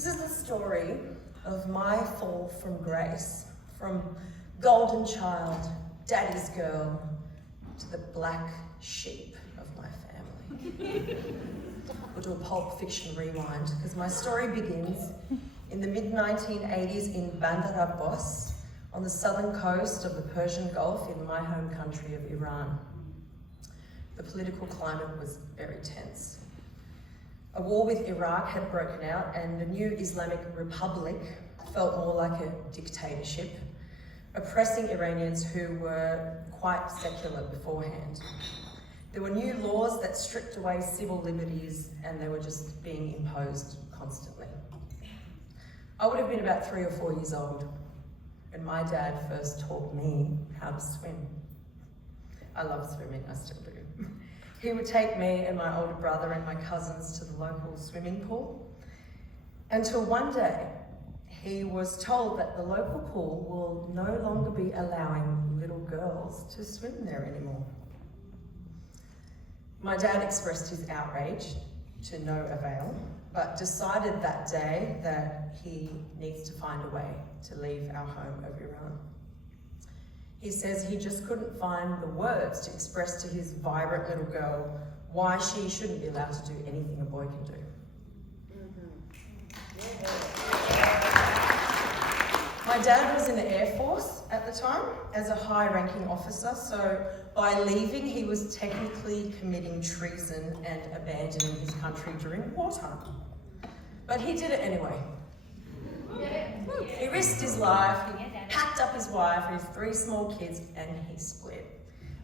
This is the story of my fall from grace, from golden child, daddy's girl, to the black sheep of my family. We'll do a Pulp Fiction rewind, because my story begins in the mid-1980s in Bandar Abbas, on the southern coast of the Persian Gulf in my home country of Iran. The political climate was very tense. A war with Iraq had broken out, and the new Islamic Republic felt more like a dictatorship, oppressing Iranians who were quite secular beforehand. There were new laws that stripped away civil liberties, and they were just being imposed constantly. I would have been about 3 or 4 years old when my dad first taught me how to swim. I love swimming, I still do. He would take me and my older brother and my cousins to the local swimming pool, until one day he was told that the local pool will no longer be allowing little girls to swim there anymore. My dad expressed his outrage to no avail, but decided that day that he needs to find a way to leave our home of Iran. He says he just couldn't find the words to express to his vibrant little girl why she shouldn't be allowed to do anything a boy can do. My dad was in the Air Force at the time as a high-ranking officer, so by leaving he was technically committing treason and abandoning his country during wartime. But he did it anyway. He risked his life, he packed up his wife and his 3 small kids, and he split.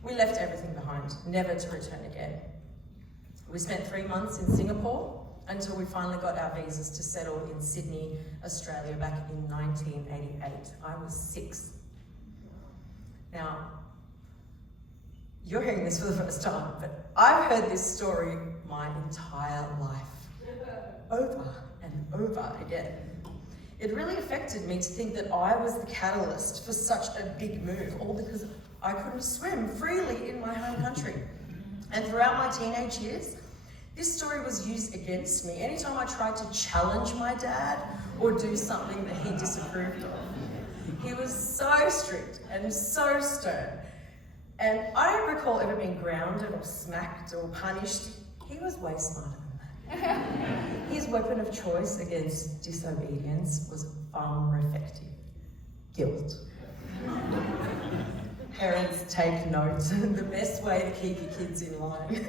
We left everything behind, never to return again. We spent 3 months in Singapore until we finally got our visas to settle in Sydney, Australia back in 1988. I was 6. Now, you're hearing this for the first time, but I've heard this story my entire life, over and over again. It really affected me to think that I was the catalyst for such a big move, all because I couldn't swim freely in my home country. And throughout my teenage years, this story was used against me anytime I tried to challenge my dad or do something that he disapproved of. He was so strict and so stern. And I don't recall ever being grounded or smacked or punished. He was way smarter than that. His weapon of choice against disobedience was far more effective: guilt. Parents, take note. The best way to keep your kids in line.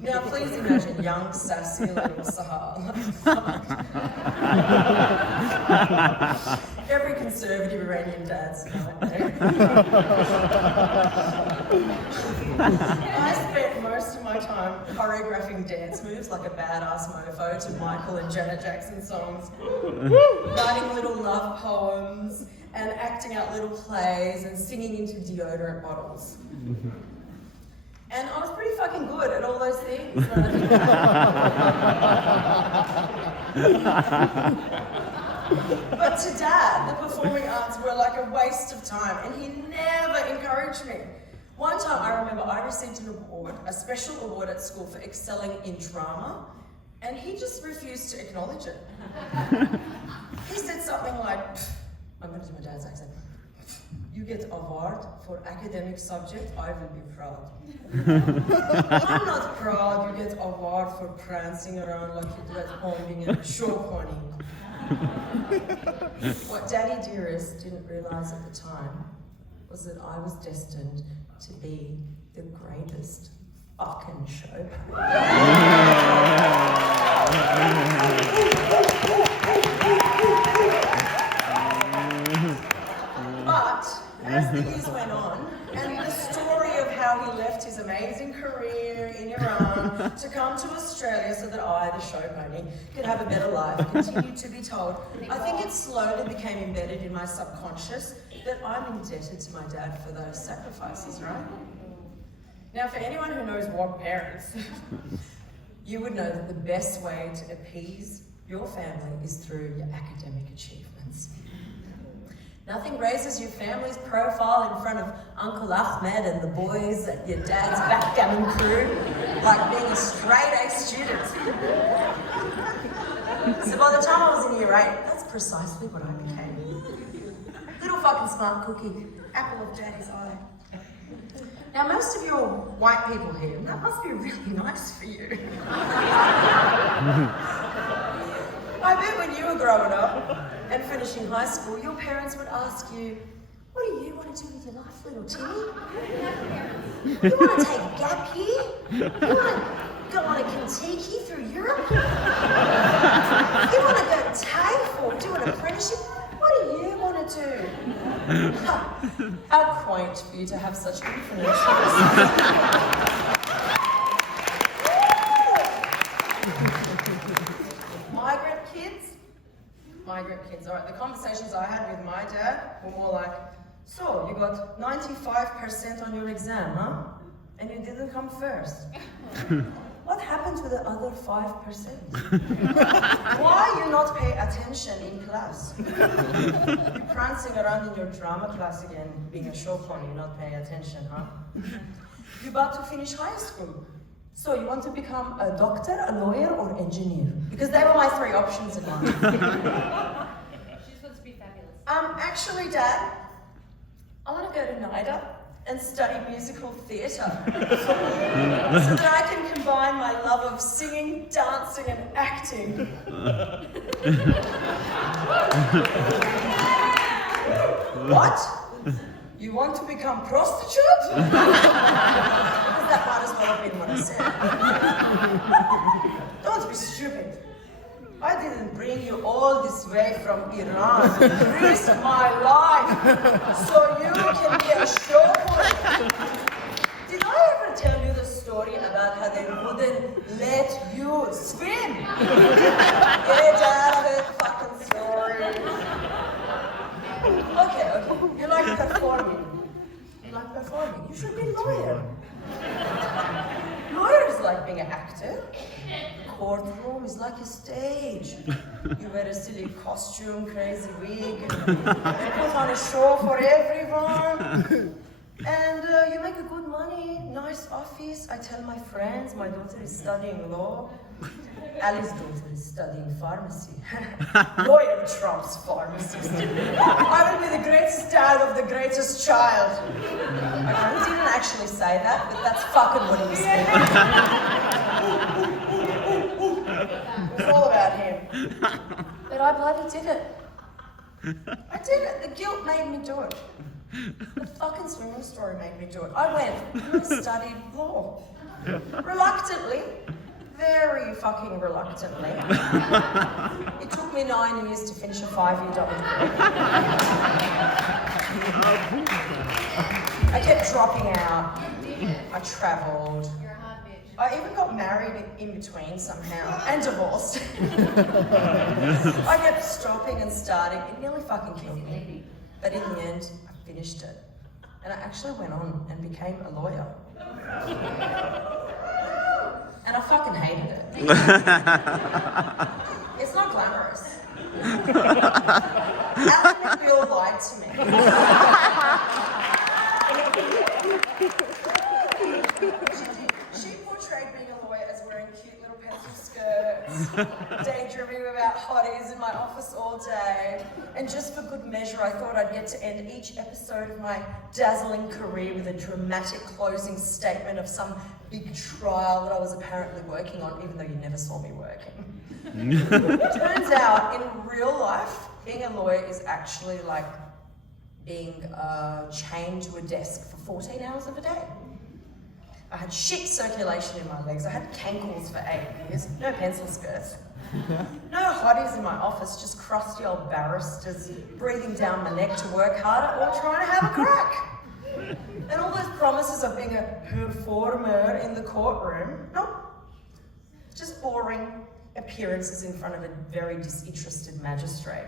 Now please imagine young, sassy little Sahar. Every conservative Iranian dad's nightmare. I spent most of my time choreographing dance moves like a badass mofo to Michael and Janet Jackson songs, writing little love poems and acting out little plays and singing into deodorant bottles. And I was pretty fucking good at all those things. But to Dad, the performing arts were like a waste of time, and he never encouraged me. One time I remember I received an award, a special award at school for excelling in drama, and he just refused to acknowledge it. He said something like, I'm going to do my dad's accent. You get award for academic subject, I will be proud. I'm not proud you get award for prancing around like you did at home being a show pony. What Daddy Dearest didn't realise at the time was that I was destined to be the greatest fucking show pony. As the years went on, and the story of how he left his amazing career in Iran to come to Australia so that I, the show pony, could have a better life, continued to be told, I think it slowly became embedded in my subconscious that I'm indebted to my dad for those sacrifices, right? Now, for anyone who knows WOG parents, you would know that the best way to appease your family is through your academic achievements. Nothing raises your family's profile in front of Uncle Ahmed and the boys at your dad's backgammon crew like being a straight-A student. So by the time I was in year 8, that's precisely what I became. Little fucking smart cookie. Apple of daddy's eye. Now most of you are white people here, and that must be really nice for you. I bet when you were growing up and finishing high school, your parents would ask you, what do you want to do with your life, little Timmy? You want to take a gap year? You want to go on a Kentucky through Europe? You want to go TAFE or do an apprenticeship? What do you want to do? How quaint for you to have such infinite choices. Migrant kids. All right, the conversations I had with my dad were more like, so you got 95% on your exam, huh? And you didn't come first. What happened to the other 5%? Why you not pay attention in class? You're prancing around in your drama class again, being a show pony, not paying attention, huh? You're about to finish high school. So you want to become a doctor, a lawyer, or engineer? Because they were my 3 options in life. She's supposed to be fabulous. Actually, Dad, I want to go to NIDA and study musical theatre. So that I can combine my love of singing, dancing, and acting. What? You want to become prostitute? Because that might as well have been what I said. Don't be stupid. I didn't bring you all this way from Iran to risk my life so you can be a chauffeur. Did I ever tell you the story about how they wouldn't let you swim? Get out of it, fucking story. Okay. You like performing. You should be a lawyer. Lawyers like being an actor. Courtroom is like a stage. You wear a silly costume, crazy wig, and they put on a show for everyone. And you make a good money, nice office. I tell my friends, my daughter is studying law. Ali's daughter is studying pharmacy. Lawyer trumps pharmacist. I will be the greatest dad of the greatest child. He didn't actually say that, but that's fucking what he was saying. It's all about him. But I bloody did it. I did it. The guilt made me do it. The fucking swimming story made me do it. I went and I studied law. Reluctantly. Very fucking reluctantly. It took me 9 years to finish a 5-year double degree. I kept dropping out. I travelled. You're a hot bitch. I even got married in between somehow, and divorced. I kept stopping and starting. It nearly fucking killed me. But in the end, I finished it. And I actually went on and became a lawyer. And I fucking hated it. It's not glamorous. Alan McBeal lied to me. She portrayed being a lawyer as wearing cute little pencil skirts, daydreaming about hotties in my office all day. And just for good measure, I thought I'd get to end each episode of my dazzling career with a dramatic closing statement of some big trial that I was apparently working on, even though you never saw me working. Turns out, in real life, being a lawyer is actually like being chained to a desk for 14 hours of a day. I had shit circulation in my legs. I had cankles for 8 years. No pencil skirts. No hotties in my office, just crusty old barristers breathing down my neck to work harder or trying to have a crack. And all those promises of being a performer in the courtroom, nope. Just boring appearances in front of a very disinterested magistrate.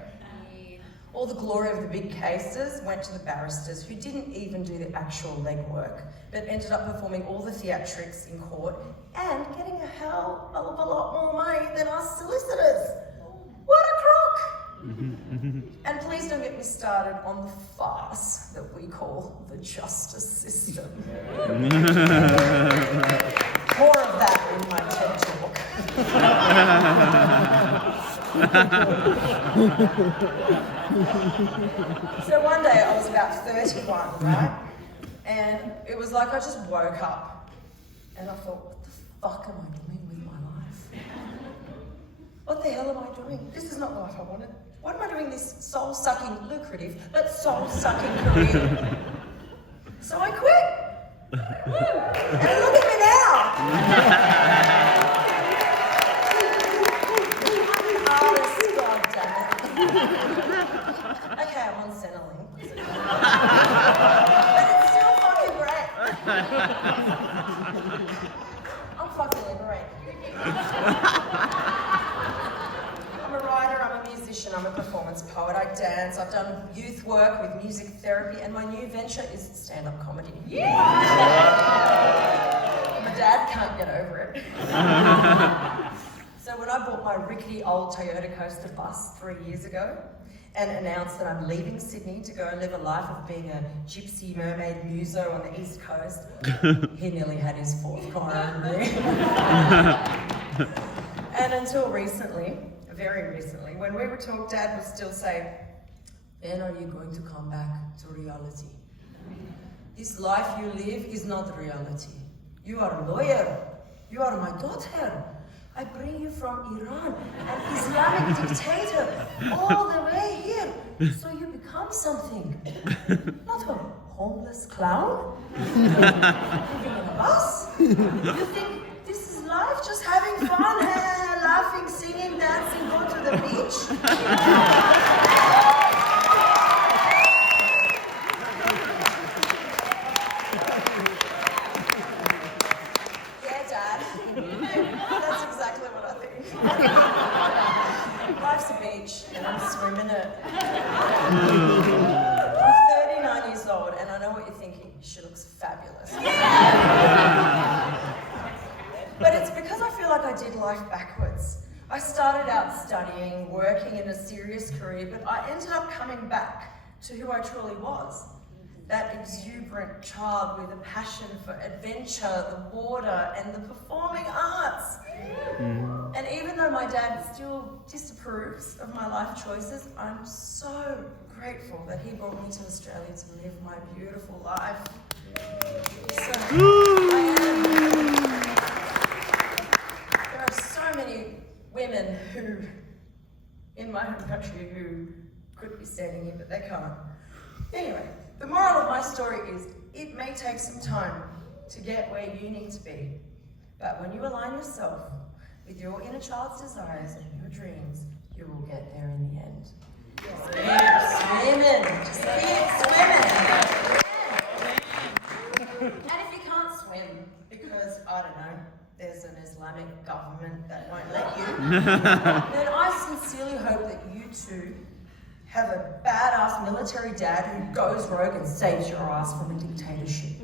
All the glory of the big cases went to the barristers who didn't even do the actual legwork, but ended up performing all the theatrics in court and getting a hell of a lot more money than us solicitors. What a crock! And please don't get me started on the farce that we call the justice system. More of that in my TED talk. So one day I was about 31, right? And it was like I just woke up and I thought, what the fuck am I doing with my life? What the hell am I doing? This is not the life I wanted. What am I doing this soul-sucking, lucrative, but soul-sucking career? So I quit. And look at me now. God damn it. Okay, I'm on Centrelink. But it's still fucking great. I'm fucking liberated. I'm a writer, I'm a musician, I'm a performance poet, I dance, I've done youth work with music therapy, and my new venture is stand-up comedy. Yeah! My dad can't get over it. So when I bought my rickety old Toyota Coaster bus 3 years ago and announced that I'm leaving Sydney to go and live a life of being a gypsy mermaid muso on the East Coast, he nearly had his fourth corner in me. And until recently, very recently, when we would talk, Dad would still say, when are you going to come back to reality? This life you live is not reality. You are a lawyer. You are my daughter. I bring you from Iran, an Islamic dictator, all the way here, so you become something. Not a homeless clown living in a bus. You think this is life, just having fun, laughing, singing, dancing, go to the beach? Yeah, Dad. That's exactly what I think. Life's a beach, and I'm swimming it. I'm 39 years old, and I know what you're thinking. She looks fabulous. But it's because I feel like I did life backwards. I started out studying, working in a serious career, but I ended up coming back to who I truly was. That exuberant child with a passion for adventure, the water, and the performing arts. And even though my dad still disapproves of my life choices, I'm so grateful that he brought me to Australia to live my beautiful life. So, there are so many women who, in my home country, who could be standing here, but they can't. Anyway, the moral of my story is, it may take some time to get where you need to be, but when you align yourself with your inner child's desires and your dreams, you will get there in the end. Just keep swimming. And if you can't swim, because, I don't know, there's an Islamic government that won't let you, then I sincerely hope that you too have a badass military dad who goes rogue and saves your ass from a dictatorship.